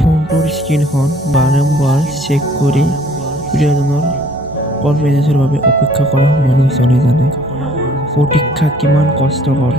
ফোনটোৰ স্ক্ৰীনখন বাৰম্বাৰ চেক কৰি প্ৰিয়জনৰ কল মেছেজৰ বাবে অপেক্ষা কৰা মানুহজনে জানে প্ৰতীক্ষা কিমান কষ্টকৰ।